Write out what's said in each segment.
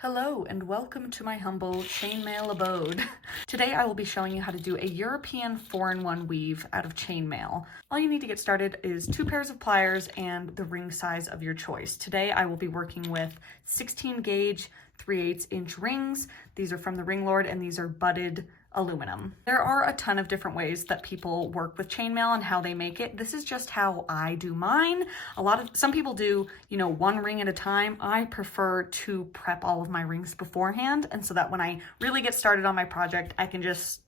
Hello and welcome to my humble chainmail abode. Today I will be showing you how to do a European 4-in-1 weave out of chainmail. All you need to get started is 2 pairs of pliers and the ring size of your choice. Today I will be working with 16 gauge 3/8 inch rings. These are from the Ring Lord and these are budded aluminum. There are a ton of different ways that people work with chainmail and how they make it. This is just how I do mine. Some people do, one ring at a time. I prefer to prep all of my rings beforehand, and so that when I really get started on my project, I can just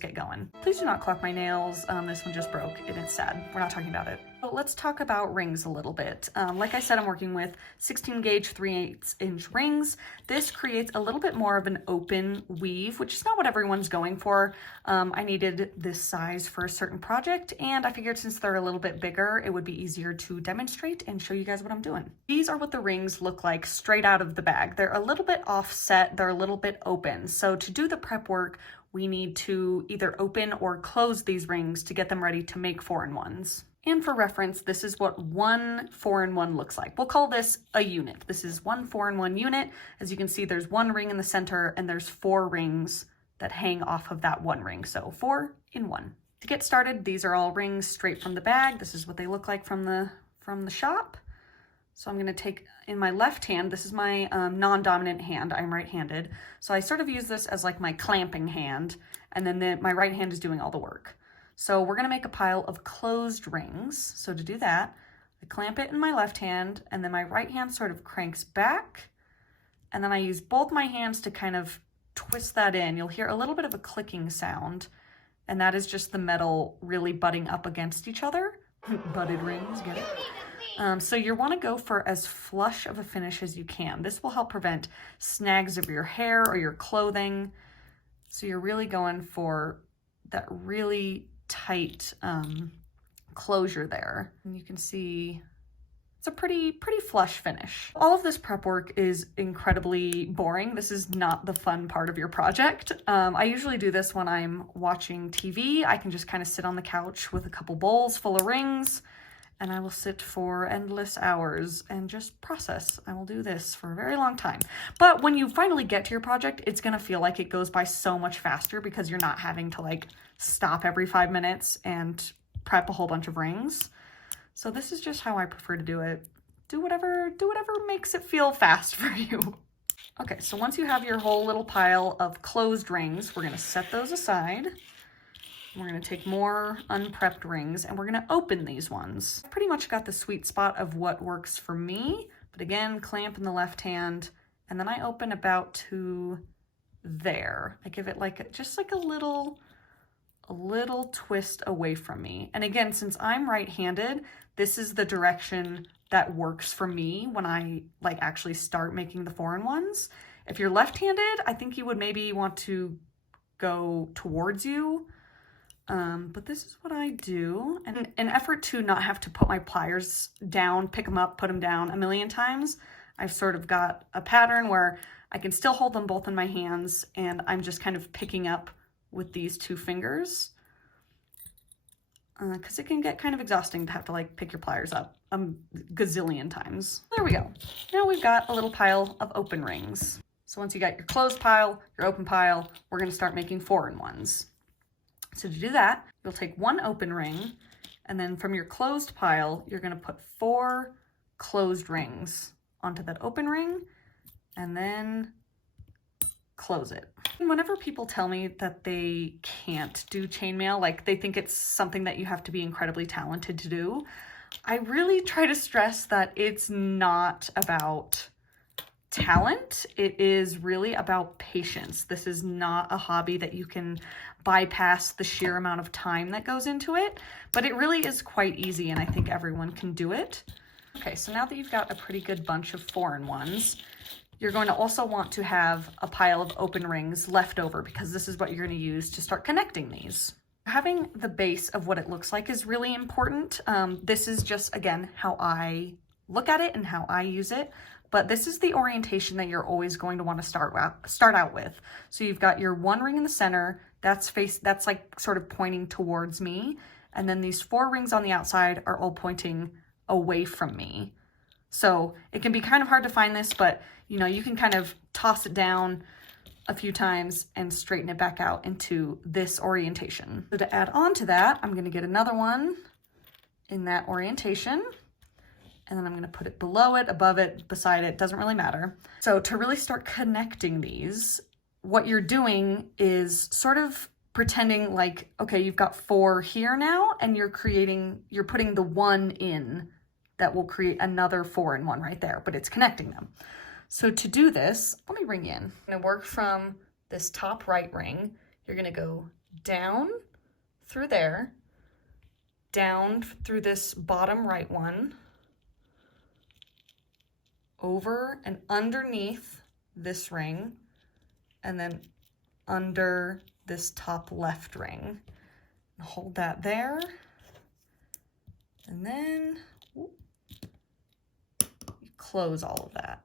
get going. Please do not clock my nails. This one just broke and it's sad. We're not talking about it. But let's talk about rings a little bit. Like I said, I'm working with 16 gauge 3/8 inch rings. This creates a little bit more of an open weave, which is not what everyone's going for. I needed this size for a certain project, and I figured since they're a little bit bigger, it would be easier to demonstrate and show you guys what I'm doing. These are what the rings look like straight out of the bag. They're a little bit offset, they're a little bit open. So to do the prep work, we need to either open or close these rings to get them ready to make 4-in-1s. And for reference, this is what one 4-in-1 looks like. We'll call this a unit. This is one 4-in-1 unit. As you can see, there's one ring in the center and there's 4 rings that hang off of that one ring. So 4 in 1. To get started, these are all rings straight from the bag. This is what they look like from the shop. So I'm gonna take in my left hand, this is my non-dominant hand, I'm right-handed. So I sort of use this as like my clamping hand, and then my right hand is doing all the work. So we're gonna make a pile of closed rings. So to do that, I clamp it in my left hand, and then my right hand sort of cranks back, and then I use both my hands to kind of twist that in. You'll hear a little bit of a clicking sound, and that is just the metal really butting up against each other. Butted rings, get it? So you want to go for as flush of a finish as you can. This will help prevent snags of your hair or your clothing. So you're really going for that really tight closure there. And you can see it's a pretty flush finish. All of this prep work is incredibly boring. This is not the fun part of your project. I usually do this when I'm watching TV. I can just kind of sit on the couch with a couple bowls full of rings, and I will sit for endless hours and just process. I will do this for a very long time. But when you finally get to your project, it's gonna feel like it goes by so much faster because you're not having to like stop every 5 minutes and prep a whole bunch of rings. So this is just how I prefer to do it. Do whatever makes it feel fast for you. Okay, so once you have your whole little pile of closed rings, we're gonna set those aside. We're gonna take more unprepped rings and we're gonna open these ones. Pretty much got the sweet spot of what works for me, but again, clamp in the left hand, and then I open about to there. I give it like just like a little twist away from me. And again, since I'm right-handed, this is the direction that works for me when I like actually start making the 4-in-1s. If you're left-handed, I think you would maybe want to go towards you. But this is what I do. And in an effort to not have to put my pliers down, pick them up, put them down a million times, I've sort of got a pattern where I can still hold them both in my hands and I'm just kind of picking up with these 2 fingers. Because it can get kind of exhausting to have to like pick your pliers up a gazillion times. There we go. Now we've got a little pile of open rings. So once you got your closed pile, your open pile, we're gonna start making 4-in-1s. So to do that, you'll take 1 open ring, and then from your closed pile, you're gonna put 4 closed rings onto that open ring, and then close it. And whenever people tell me that they can't do chainmail, like they think it's something that you have to be incredibly talented to do, I really try to stress that it's not about talent. It is really about patience. This is not a hobby that you can bypass the sheer amount of time that goes into it, but it really is quite easy and I think everyone can do it. Okay, so now that you've got a pretty good bunch of 4-in-1s, you're going to also want to have a pile of open rings left over because this is what you're going to use to start connecting these. Having the base of what it looks like is really important. This is just, again, how I look at it and how I use it. But this is the orientation that you're always going to want to start out with. So you've got your 1 ring in the center, that's like sort of pointing towards me. And then these 4 rings on the outside are all pointing away from me. So it can be kind of hard to find this, but you know, you can kind of toss it down a few times and straighten it back out into this orientation. So to add on to that, I'm gonna get another one in that orientation, and then I'm gonna put it below it, above it, beside it, doesn't really matter. So to really start connecting these, what you're doing is sort of pretending like, okay, you've got 4 here now, and you're putting the 1 in that will create another 4 in 1 right there, but it's connecting them. So to do this, let me ring in. I'm gonna work from this top right ring. You're gonna go down through there, down through this bottom right one, over and underneath this ring, and then under this top left ring. Hold that there, and then you close all of that.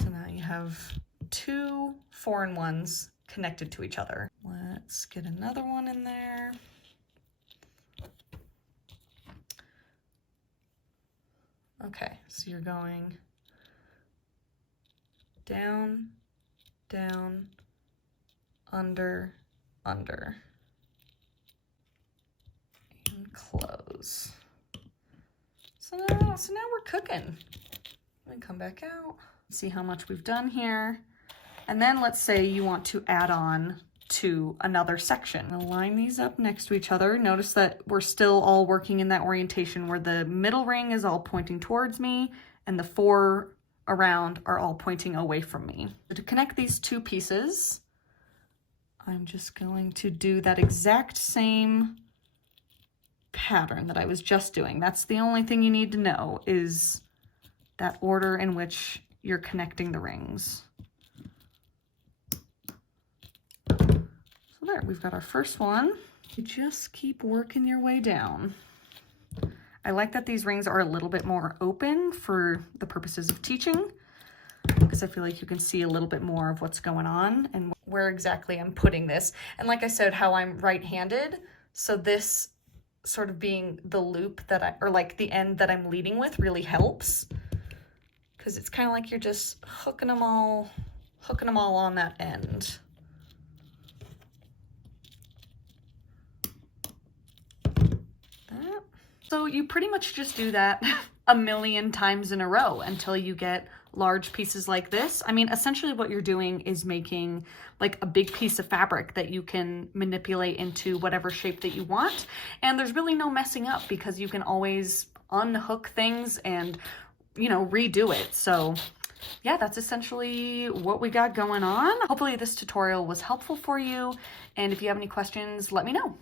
So now you have 2 4-in-1s connected to each other. Let's get another one in there. Okay, so you're going down, down, under, under, and close. So now we're cooking. Let me come back out, see how much we've done here. And then let's say you want to add on to another section. I'll line these up next to each other. Notice that we're still all working in that orientation where the middle ring is all pointing towards me and the 4 around are all pointing away from me. So to connect these 2 pieces, I'm just going to do that exact same pattern that I was just doing. That's the only thing you need to know, is that order in which you're connecting the rings. So there, we've got our first one. You just keep working your way down. I like that these rings are a little bit more open for the purposes of teaching, because I feel like you can see a little bit more of what's going on and where exactly I'm putting this. And like I said, how I'm right-handed, so this sort of being the loop that or like the end that I'm leading with really helps, because it's kind of like you're just hooking them all on that end. So you pretty much just do that a million times in a row until you get large pieces like this. I mean, essentially what you're doing is making like a big piece of fabric that you can manipulate into whatever shape that you want. And there's really no messing up, because you can always unhook things and, you know, redo it. So yeah, that's essentially what we got going on. Hopefully this tutorial was helpful for you. And if you have any questions, let me know.